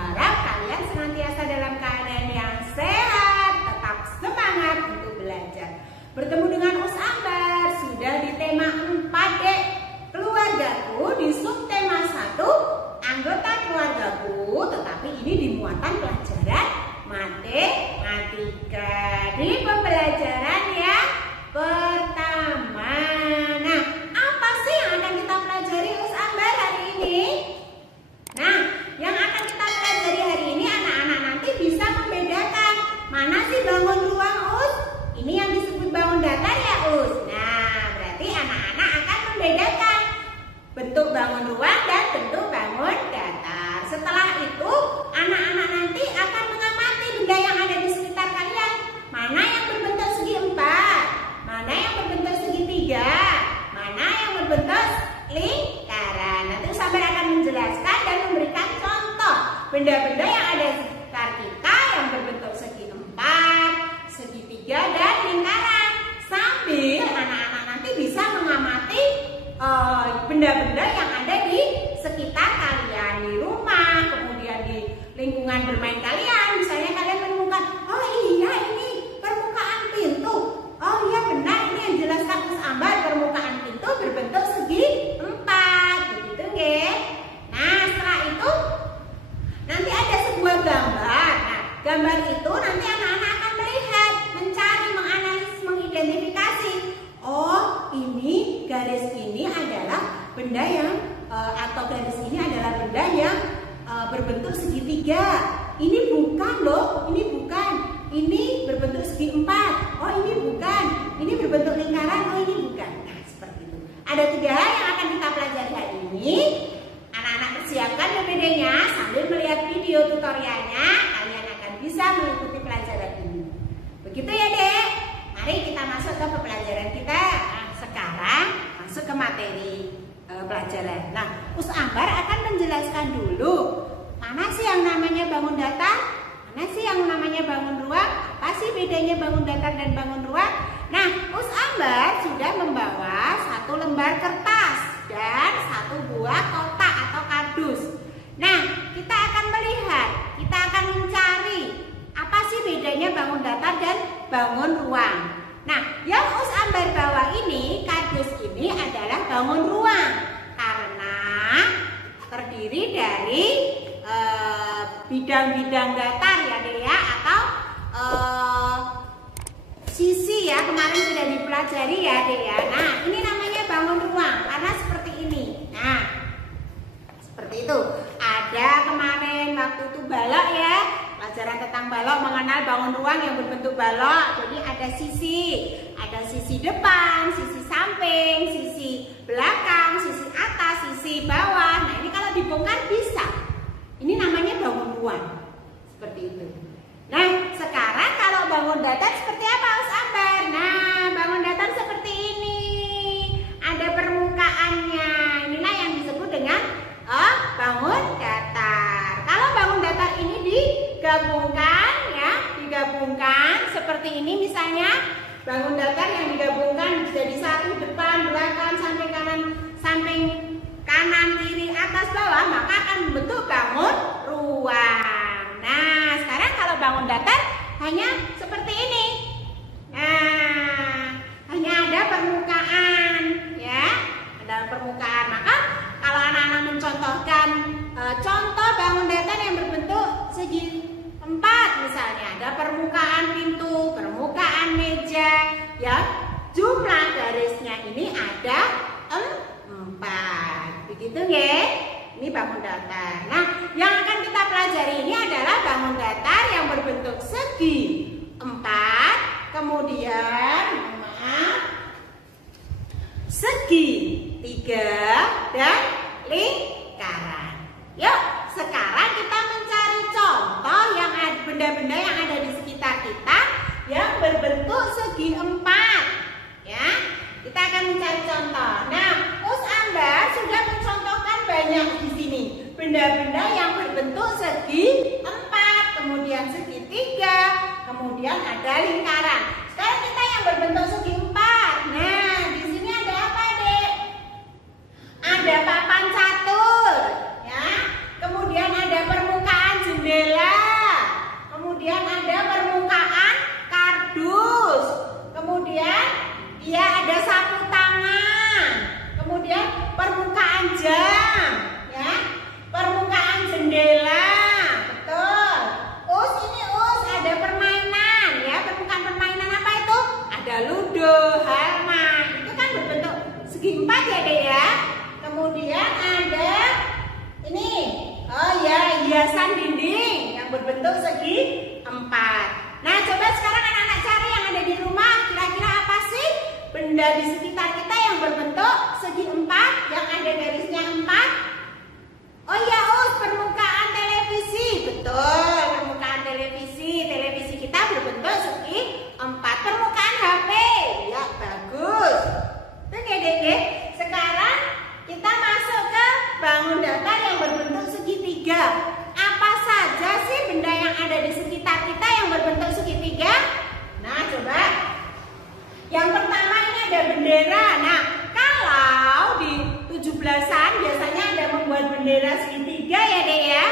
harap kalian senantiasa dalam keadaan yang sehat, tetap semangat untuk belajar. Bertemu dengan Us Ambar sudah di tema 4D keluargaku, di subtema 1 anggota keluargaku, tetapi ini di muatan pelajaran matematika di pembelajaran yang pertama. Nah, apa sih yang akan kita pelajari Us Ambar hari ini? Nah, yang akan kita pelajari hari ini anak-anak nanti bisa membedakan mana sih bangun ruang Us? Ini yang disebut bangun datar ya Us. Nah, berarti anak-anak akan membedakan bentuk bangun ruang dan bentuk bangun datar. Setelah itu anak-anak nanti akan mengamati benda yang ada di sekitar kalian. Mana yang berbentuk segi 4, mana yang berbentuk segi 3, mana yang berbentuk lingkaran. Nanti Us Ambar akan menjelaskan dan memberikan contoh benda-benda yang ada di sekitar kita yang berbentuk segi 4, segi 3 dan lingkaran. Sambil anak-anak nanti bisa mengamati benda-benda yang ada di sekitar kalian, di rumah, kemudian di lingkungan bermain kalian. Misalnya kalian menemukan, oh iya ini permukaan pintu. Oh iya benar, ini yang jelaskan Us Ambar, permukaan pintu berbentuk segi 4. Begitu nggih? Nah, setelah itu nanti ada sebuah gambar. Nah, gambar itu nanti anak-anak akan melihat, mencari, menganalisis, mengidentifikasi. Oh, ini garis ini adalah benda yang atau garis ini adalah benda yang berbentuk segitiga. Ini bukan loh, ini bukan. Ini berbentuk segi 4. Oh, ini bukan. Ini berbentuk lingkaran. Oh, ini bukan. Nah, seperti itu. Ada 3 hal yang akan kita pelajari hari ini. Anak-anak persiapkan BPD-nya sambil melihat video tutorialnya. Kalian akan bisa mengikuti pelajaran ini. Begitu ya, Dek? Mari kita masuk ke pelajaran kita. Nah, sekarang masuk ke materi pelajaran. Nah, Us Ambar akan menjelaskan dulu mana sih yang namanya bangun datar, mana sih yang namanya bangun ruang, apa sih bedanya bangun datar dan bangun ruang. Nah, Us Ambar sudah membawa 1 lembar kertas dan 1 buah kotak atau kardus. Nah, kita akan melihat, kita akan mencari apa sih bedanya bangun datar dan bangun ruang. Nah, yang Us Ambar bawa ini, kardus ini adalah bangun ruang karena terdiri dari bidang-bidang datar ya Dek ya, atau sisi ya, kemarin sudah dipelajari ya Dek ya. Nah, ini namanya bangun ruang karena seperti ini. Nah, seperti itu. Ada kemarin waktu itu balok ya, pelajaran tentang balok, mengenal bangun ruang yang berbentuk balok. Jadi ada sisi depan, sisi samping, sisi belakang, sisi atas, sisi bawah. Nah, ini kalau dibongkar bisa. Ini namanya bangun ruang. Seperti itu. Nah, sekarang kalau bangun datar seperti apa Us Ambar? Nah, bangun datar seperti ini. Ada permukaannya. Inilah yang disebut dengan bangun datar. Kalau bangun datar ini digabungkan ya, digabungkan seperti ini misalnya. Bangun datar yang digabungkan jadi 1, depan, belakang, samping kanan, kiri, atas, bawah, maka akan membentuk bangun ruang. Nah, sekarang kalau bangun datar hanya seperti ini. Nah, hanya ada permukaan ya, ada permukaan. Maka kalau anak-anak mencontohkan contoh bangun datar yang berbentuk segi 4 misalnya, ada permukaan pintu, permukaan meja ya, jumlah garisnya ini ada 4. Begitu ya. Ini bangun datar. Nah, yang akan kita pelajari ini adalah bangun datar yang berbentuk segi 4, kemudian segi 3 dan lingkaran. Yuk, sekarang kita mencari contoh yang ada, benda-benda yang ada di sekitar kita yang berbentuk segi 4 ya. Kita akan mencari contoh. Nah, Us Ambar sudah mencontohkan banyak di sini benda-benda yang berbentuk segi 4, kemudian segi 3, kemudian ada lingkaran. Sekarang kita yang berbentuk segi 4. Nah, di sini ada apa, Dek? Ada papan catur ya. Kemudian ada permukaan berbentuk segi 4. Nah, coba sekarang anak-anak cari yang ada di rumah. Kira-kira apa sih benda di sekitar kita yang berbentuk segi 4, yang ada garisnya 4? Oh iya, permukaan televisi. Betul, permukaan televisi. Televisi kita berbentuk segi 4. Permukaan HP. Ya, bagus. Oke, Dek. Sekarang kita masuk ke bangun datar yang berbentuk segitiga. Apa saja sih benda yang ada di sekitar kita yang berbentuk segitiga? Nah, coba. Yang pertama ini ada bendera. Nah, kalau di 17-an biasanya ada membuat bendera segitiga ya, Dek ya.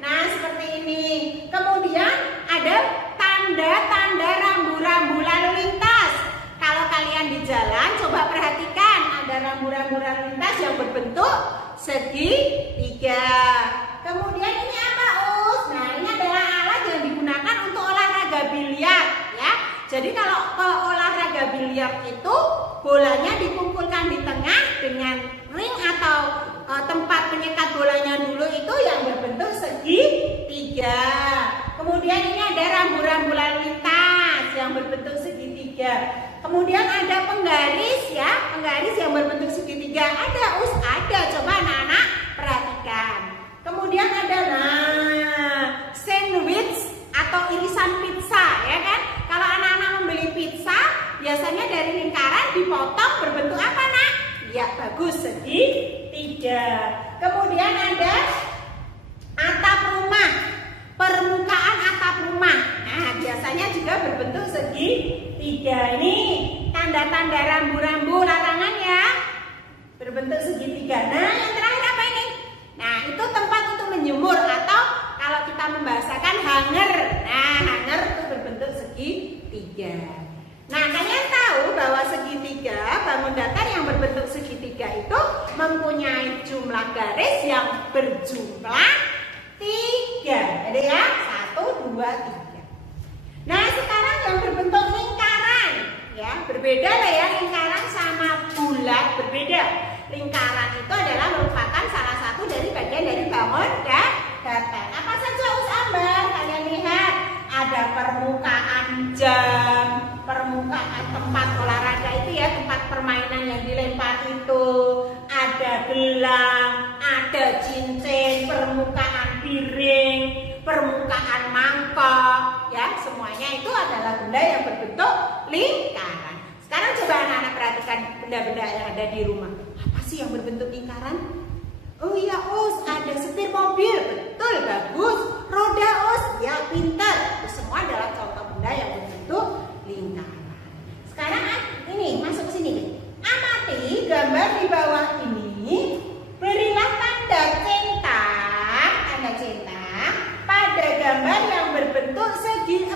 Nah, seperti ini. Kemudian ada tanda-tanda rambu-rambu lalu lintas. Kalau kalian di jalan, coba perhatikan ada rambu-rambu lalu lintas yang berbentuk segitiga. Kemudian ini apa, Us? Nah, ini adalah alat yang digunakan untuk olahraga biliar ya. Jadi kalau ke olahraga biliar itu bolanya dikumpulkan di tengah dengan ring atau tempat penyekat bolanya dulu itu yang berbentuk segitiga. Kemudian ini ada rambu-rambu lalu lintas yang berbentuk segitiga. Kemudian ada penggaris ya, penggaris yang berbentuk segitiga. Ada, Us? Ada. Coba anak-anak perhatikan. Kemudian ada sandwich atau irisan pizza ya kan. Kalau anak-anak membeli pizza biasanya dari lingkaran dipotong berbentuk apa, Nak? Ya, bagus, segitiga. Kemudian ada atap rumah, permukaan atap rumah. Nah, biasanya juga berbentuk segitiga. Ini tanda-tanda rambu-rambu larangan ya, berbentuk segitiga. Nah, yang terakhir apa ini? Nah, itu tempat untuk menjemur atau kalau kita membahasakan hanger. Nah, hanger itu berbentuk segitiga. Nah, kalian tahu bahwa segitiga, bangun datar yang berbentuk segitiga itu mempunyai jumlah garis yang berjumlah 3. Jadi ya, 1, 2, 3. Nah, sekarang yang berbentuk lingkaran ya, berbeda lah ya, lingkaran sama bulat berbeda. Lingkaran itu adalah merupakan salah satu dari bagian dari bangun datar. Apa saja, Us Ambar? Kalian lihat ada permukaan jam, permukaan tempat olahraga itu ya, tempat permainan yang dilempar itu, ada gelang, ada cincin, permukaan piring, permukaan mangkok ya, semuanya itu adalah benda yang berbentuk lingkaran. Sekarang coba anak-anak perhatikan benda-benda yang ada di rumah. Apa sih yang berbentuk lingkaran? Oh iya, Us, ada setir mobil. Betul, bagus. Roda, Us, ya pintar. Itu semua adalah contoh benda yang berbentuk lingkaran. Sekarang ini masuk ke sini. Amati gambar di bawah ini. Berilah tanda centang pada gambar yang berbentuk segi 4.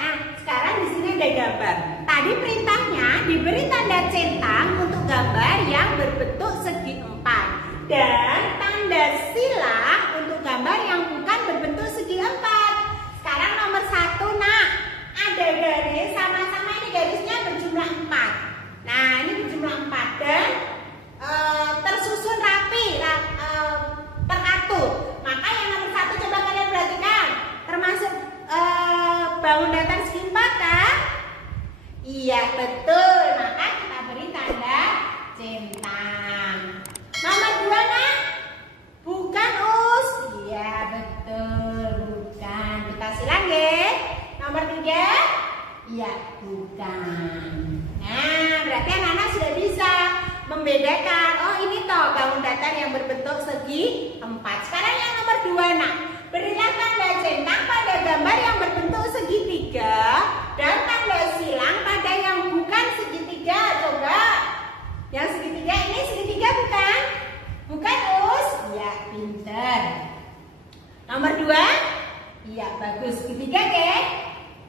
Nah, sekarang di sini ada gambar. Tadi perintahnya diberi tanda centang untuk gambar yang berbentuk segi 4 dan tanda silang untuk gambar yang bukan berbentuk segi 4. Sekarang nomor 1, Nak, ada garis sama-sama, ini garisnya berjumlah 4. Nah, ini berjumlah 4 dan tersusun rapi, teratur. Maka yang nomor 1 coba kalian perhatikan, termasuk bangun datar segi 4 kan? Iya, betul. Maka kita beri tanda centang. Nomor 2, Nak, bukan, Us? Iya, betul, bukan. Kita silang ya. Nomor 3, iya, bukan. Nah, berarti anak-anak sudah bisa membedakan. Oh, ini toh bangun datar yang berbentuk segi 4. Sekarang yang nomor 2, Nak, berilah tanda centang pada gambar yang berbentuk segitiga dan tanda silang pada yang bukan segitiga. Coba, yang segitiga ini segitiga bukan? Bukan, Us? Ya, pintar. Nomor 2, iya, bagus. Segitiga ke?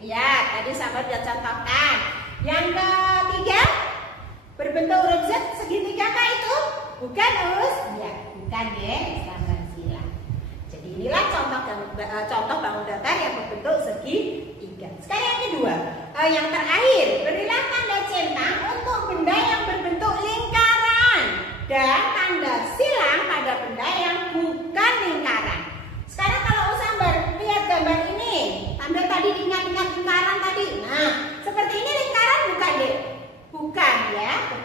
Iya, tadi sahabat sudah contohkan. Yang ketiga, berbentuk huruf Z, segitiga kah itu? Bukan, Us? Ya, bukan ya, sahabat silang. Jadi inilah contoh bangun datar yang berbentuk segitiga. Sekarang yang kedua, yang terakhir, berilah tanda centang untuk benda yang berbentuk lingkaran dan tanda silang pada benda yang bukan lingkaran. Sekarang kalau Us Ambar lihat gambar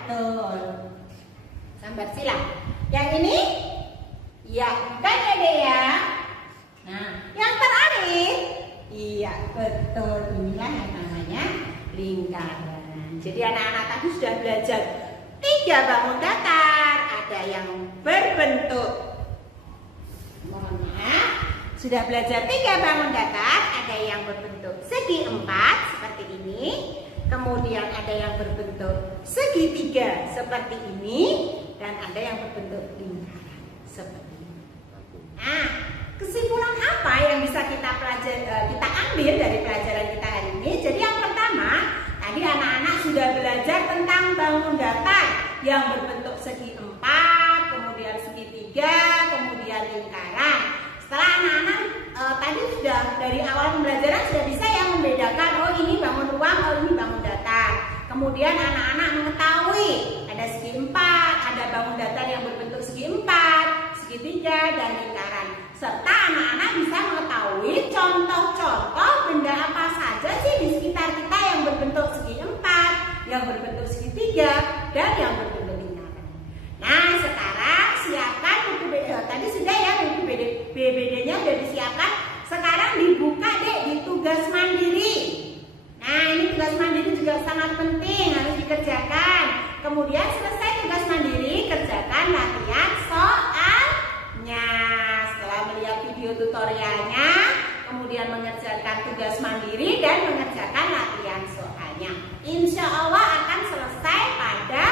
betul. Sambar silang. Yang ini? Iya, bukan ya Dek ya. Nah, yang terakhir? Iya, betul. Inilah yang namanya lingkaran. Jadi anak-anak tadi sudah belajar 3 bangun datar. Ada yang berbentuk, mohon maaf, sudah belajar 3 bangun datar. Ada yang berbentuk segi 4 seperti ini. Kemudian ada yang berbentuk segitiga seperti ini. Dan ada yang berbentuk lingkaran seperti ini. Nah, kesimpulan apa yang bisa kita ambil dari pelajaran kita hari ini? Jadi yang pertama, tadi anak-anak sudah belajar tentang bangun datar yang berbentuk segi 4, kemudian segitiga, kemudian lingkaran. Setelah anak-anak tadi sudah dari awal pembelajaran sudah bisa ya membedakan, oh ini bangun ruang, oh ini bangun datar. Kemudian anak-anak mengetahui ada segi 4, ada bangun datar yang berbentuk segi 4, segitiga, dan lingkaran. Serta anak-anak bisa mengetahui contoh-contoh benda apa saja sih di sekitar kita yang berbentuk segi 4, yang berbentuk segitiga, dan yang berbentuk lingkaran. Nah, sekarang siapkan buku tadi sudah ya, buku BBD-nya sudah disiapkan. Sekarang dibuka Dek di tugas mandiri. Nah, ini tugas mandiri juga sangat penting, harus dikerjakan. Kemudian selesai tugas mandiri, kerjakan latihan soalnya. Setelah melihat video tutorialnya, kemudian mengerjakan tugas mandiri dan mengerjakan latihan soalnya. Insya Allah akan selesai pada